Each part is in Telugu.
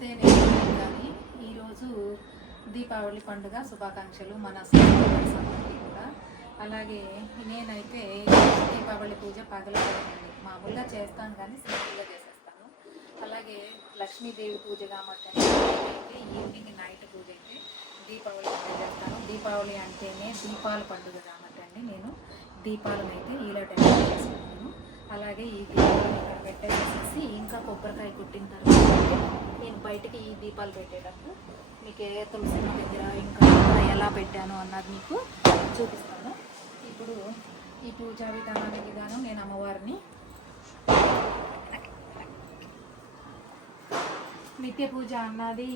నమస్తే నేను కానీ ఈరోజు దీపావళి పండుగ శుభాకాంక్షలు మన సబ్స్క్రైబర్స్ కూడా. అలాగే నేనైతే దీపావళి పూజ పగలు మామూలుగా చేస్తాను కానీ సింపుల్గా చేసేస్తాను. అలాగే లక్ష్మీదేవి పూజ కాబట్టి అయితే ఈవినింగ్ నైట్ పూజ అయితే దీపావళి పూజ చేస్తాను. దీపావళి అంటేనే దీపాల పండుగ కాబట్టి నేను దీపాలను అయితే ఈలో టైం చేస్తాను అలాగే ఈ దీపాలను ఇక్కడ పెట్టేసేసి ఇంకా కొబ్బరికాయ కుట్టిన తర్వాత నేను బయటకి ఈ దీపాలు పెట్టేటప్పుడు మీకు ఏ తులసి దగ్గర ఇంకా ఎలా పెట్టాను అన్నది మీకు చూపిస్తాను. ఇప్పుడు ఈ పూజా విధానానికి గాను నేను అమ్మవారిని నిత్య పూజ అన్నది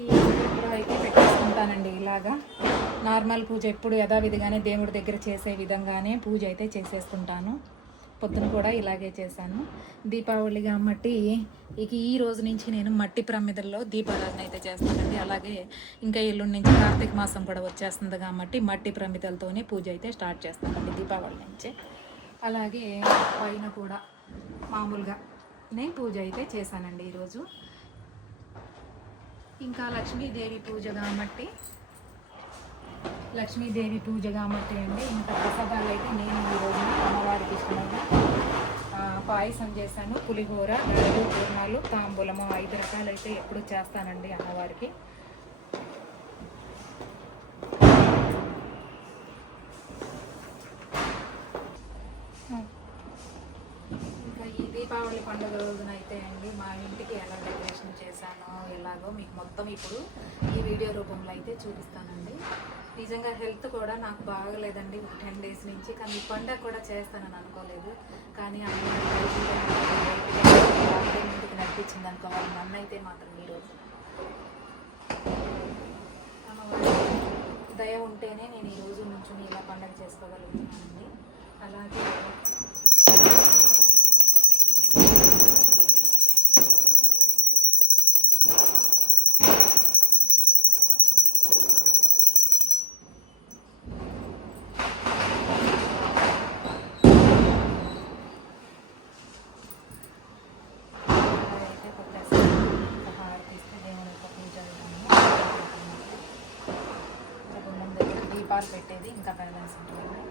ఇప్పుడు అయితే పెట్టేసుకుంటానండి ఇలాగా. నార్మల్ పూజ ఎప్పుడు యథావిధిగానే దేవుడి దగ్గర చేసే విధంగానే పూజ అయితే చేసేసుకుంటాను. పొద్దున కూడా ఇలాగే చేశాను. దీపావళి కాబట్టి ఇక ఈ రోజు నుంచి నేను మట్టి ప్రమిదల్లో దీపారాధన అయితే చేస్తానండి. అలాగే ఇంకా ఎల్లుండి నుంచి కార్తీక మాసం కూడా వచ్చేస్తుంది కాబట్టి మట్టి ప్రమిదలతోనే పూజ అయితే స్టార్ట్ చేస్తానండి దీపావళి నుంచి. అలాగే పైన కూడా మామూలుగా నేను పూజ అయితే చేశానండి ఈరోజు ఇంకా లక్ష్మీదేవి పూజ కాబట్టి లక్ష్మీదేవి పూజ కాబట్టి అండి. ఇంకా ప్రసాదాలు అయితే నేను ఈ రోజున అమ్మవారికి ఇష్టమైన పాయసం చేశాను పులిహోర గడలు పూర్ణాలు తాంబూలము ఐదు రకాలు అయితే ఎప్పుడు చేస్తానండి అమ్మవారికి. దీపావళి పండుగ రోజున అయితే అండి మా ఇంటికి ఎలా డెకరేషన్ చేశానో ఎలాగో మీకు మొత్తం ఇప్పుడు ఈ వీడియో రూపంలో అయితే చూపిస్తానండి. నిజంగా హెల్త్ కూడా నాకు బాగలేదండి టెన్ డేస్ నుంచి. కానీ ఈ పండగ కూడా చేస్తానని అనుకోలేదు. కానీ ఇంటికి నడిపించింది అనుకోవాలి. నన్ను అయితే మాత్రం ఈరోజు దయ ఉంటేనే నేను ఈరోజు నుంచి ఇలా పండగ చేసుకోగలుగుతున్నానండి. అలాగే అయితే కొట్టేస్తాను ఇంకా హారతిస్తే దేవుని యొక్క పూజ విధానం గుమ్మం దగ్గర దీపాలు పెట్టేది ఇంకా బ్యాలెన్స్ ఉంటుంది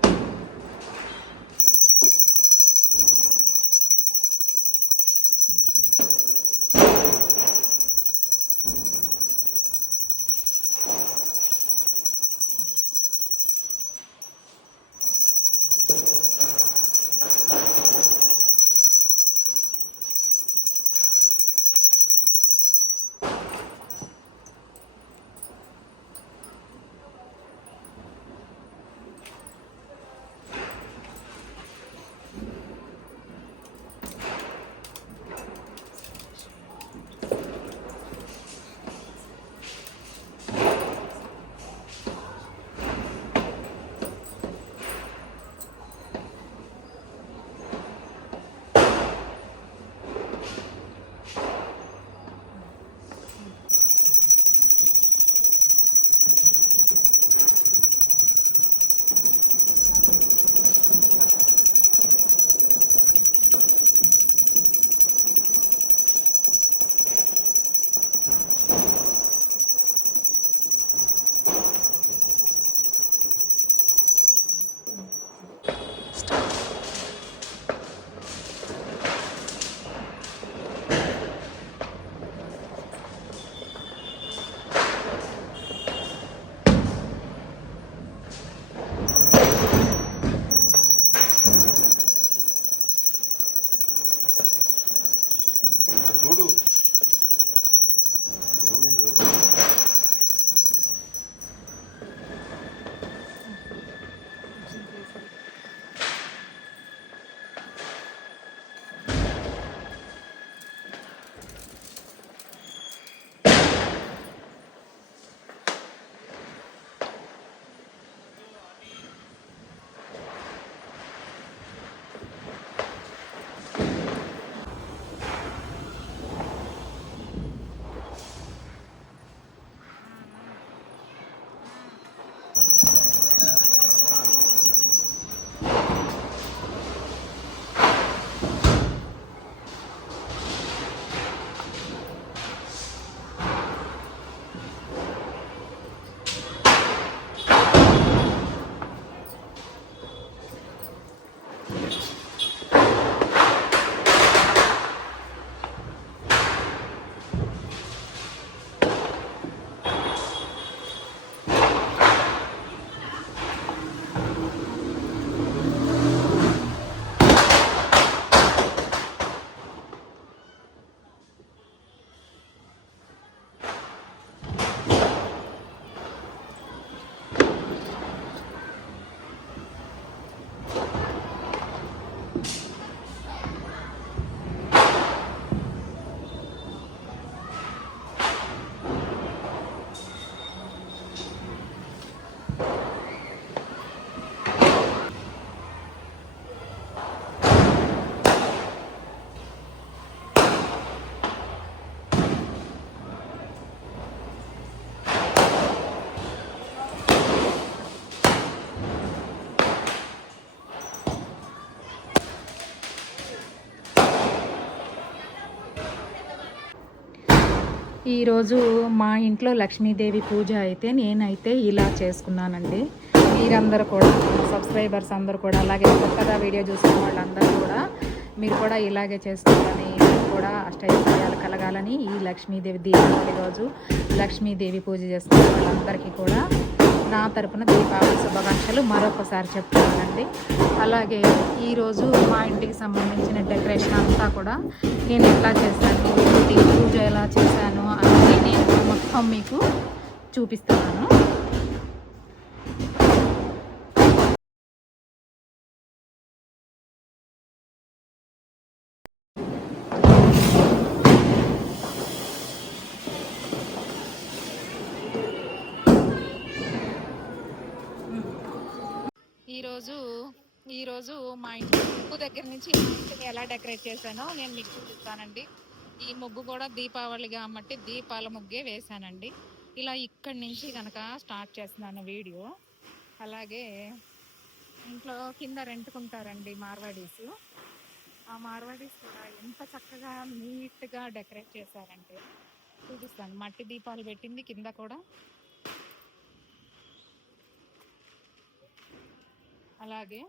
ఈరోజు మా ఇంట్లో లక్ష్మీదేవి పూజ అయితే నేనైతే ఇలా చేసుకున్నానండి. మీరందరూ కూడా సబ్స్క్రైబర్స్ అందరూ కూడా అలాగే కొత్తగా వీడియో చూసిన వాళ్ళందరూ కూడా మీరు కూడా ఇలాగే చేసుకోవాలని కూడా అష్టైశ్వర్యాలు కలగాలని ఈ లక్ష్మీదేవి దీపావళి రోజు లక్ష్మీదేవి పూజ చేసుకునే వాళ్ళందరికీ కూడా నా తరపున దీపావళి శుభాకాంక్షలు. మరొకసారి చెప్తున్నానండి. అలాగే ఈరోజు మా ఇంటికి సంబంధించిన డెకరేషన్ అంతా కూడా నేను ఎట్లా చేశాను పూజ ఎలా చేశాను అనేది నేను మొత్తం మీకు చూపిస్తున్నాను. ఈరోజు మా ఇంటి ముగ్గు దగ్గర నుంచి ఇంటిని ఎలా డెకరేట్ చేశానో నేను మీకు చూపిస్తానండి. ఈ ముగ్గు కూడా దీపావళి కాబట్టి దీపాల ముగ్గే వేశానండి. ఇలా ఇక్కడి నుంచి కనుక స్టార్ట్ చేస్తున్నాను వీడియో. అలాగే ఇంట్లో కింద రెంట్కుంటారండి మార్వాడీస్. ఆ మార్వాడీస్ కూడా ఎంత చక్కగా నీట్గా డెకరేట్ చేశారంటే చూపిస్తాను. మట్టి దీపాలు పెట్టింది కింద కూడా. అలాగే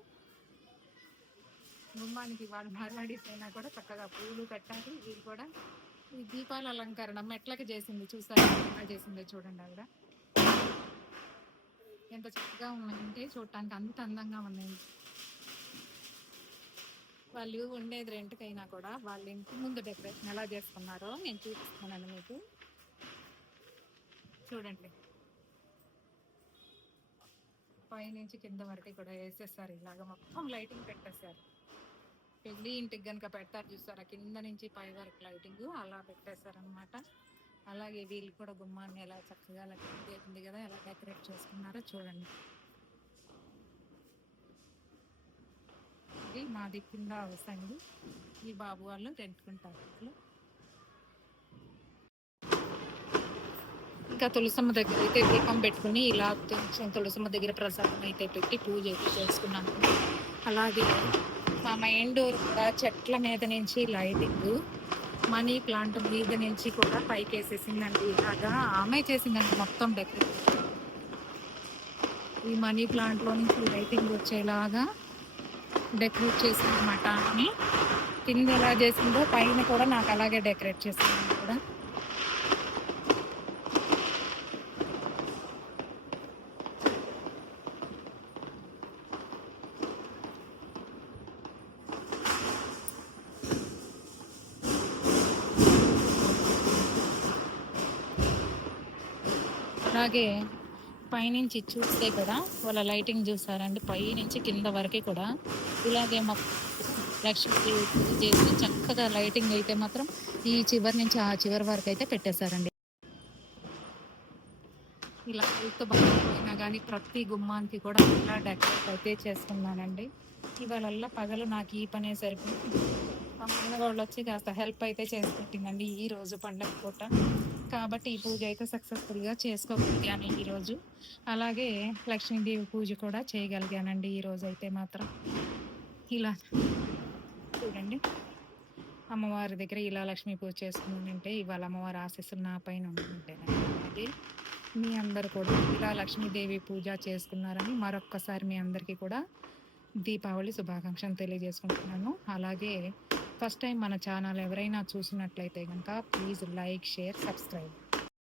గుమ్మానికి వాళ్ళు మార్వాడీస్ అయినా కూడా చక్కగా పూలు పెట్టారు వీళ్ళు కూడా ఈ దీపాల అలంకరణ మెట్లకి చేసింది చూసారు? ఎలా చేసిందో చూడండి ఆవిడ ఎంత చక్కగా ఉన్నాయంటే చూడటానికి అంత అందంగా ఉన్నాయి వాళ్ళు ఉండేది రెంట్కైనా కూడా వాళ్ళ ఇంటి ముందు డెకరేషన్ ఎలా చేసుకున్నారో నేను చూపిస్తున్నాను మీకు. చూడండి. పైనుంచి కింద వరకు కూడా వేసేసారు ఇలాగ. మొత్తం లైటింగ్ పెట్టేశారు. పెళ్ళి ఇంటికి కనుక పెడతారు చూస్తారా కింద నుంచి పై వరకు లైటింగ్ అలా పెట్టేశారనమాట అలాగే వీళ్ళు కూడా గుమ్మాన్ని ఎలా చక్కగా లైటింగ్ ఉంది కదా ఎలా డెకరేట్ చేసుకున్నారో చూడండి. ఇది మాది కింద హౌస్ అండి. ఈ బాబు వాళ్ళు రెంట్కుంటారు వాళ్ళు. ఇంకా తులసమ్మ దగ్గర అయితే దీపం పెట్టుకుని ఇలా తులసమ్మ దగ్గర ప్రసాదం అయితే పెట్టి పూజ అయితే చేసుకున్నాను అలాగే మా మైండ్ కూడా చెట్ల మీద నుంచి లైటింగ్ మనీ ప్లాంట్ మీద నుంచి కూడా పైకి వేసేసిందండి ఇలాగా ఆమె చేసిందండి మొత్తం డెకరేషన్. ఈ మనీ ప్లాంట్లో నుంచి లైటింగ్ వచ్చేలాగా డెకరేట్ చేసిందన్నమాట అని కింద ఎలా చేసిందో పైన కూడా నాకు అలాగే డెకరేట్ చేసింది కూడా అలాగే పైనుంచి చూస్తే కూడా వాళ్ళ లైటింగ్ చూసారండి. పైనుంచి కింద వరకు కూడా ఇలాగే మా లక్ష్మి పూజ చేసి చక్కగా లైటింగ్ అయితే మాత్రం ఈ చివరి నుంచి ఆ చివరి వరకు అయితే పెట్టేశారండి. ఇలా లైట్ బాగా కానీ ప్రతి గుమ్మానికి కూడా ఇలా డెకరేట్ అయితే చేస్తున్నానండి ఇవాళ పగలు నాకు ఈ పనే సరిపోయింది. మా వాళ్ళు వచ్చి కాస్త హెల్ప్ అయితే చేసి పెట్టిందండి ఈ రోజు పండగ పూట. కాబట్టి ఈ పూజ అయితే సక్సెస్ఫుల్గా చేసుకోగలిగాను ఈరోజు అలాగే లక్ష్మీదేవి పూజ కూడా చేయగలిగానండి ఈరోజు అయితే మాత్రం. ఇలా చూడండి. అమ్మవారి దగ్గర ఇలా లక్ష్మీ పూజ చేసుకున్నానంటే ఇవాళ అమ్మవారి ఆశీస్సులు నా పైన ఉంటుంటేనండి అలాగే మీ అందరు కూడా ఇలా లక్ష్మీదేవి పూజ చేసుకున్నారని మరొక్కసారి మీ అందరికీ కూడా దీపావళి శుభాకాంక్షలు తెలియజేసుకుంటున్నాను. అలాగే ఫస్ట్ టైం మన ఛానల్ ఎవరైనా చూసినట్లయితే కనుక ప్లీజ్ లైక్ షేర్ సబ్స్క్రైబ్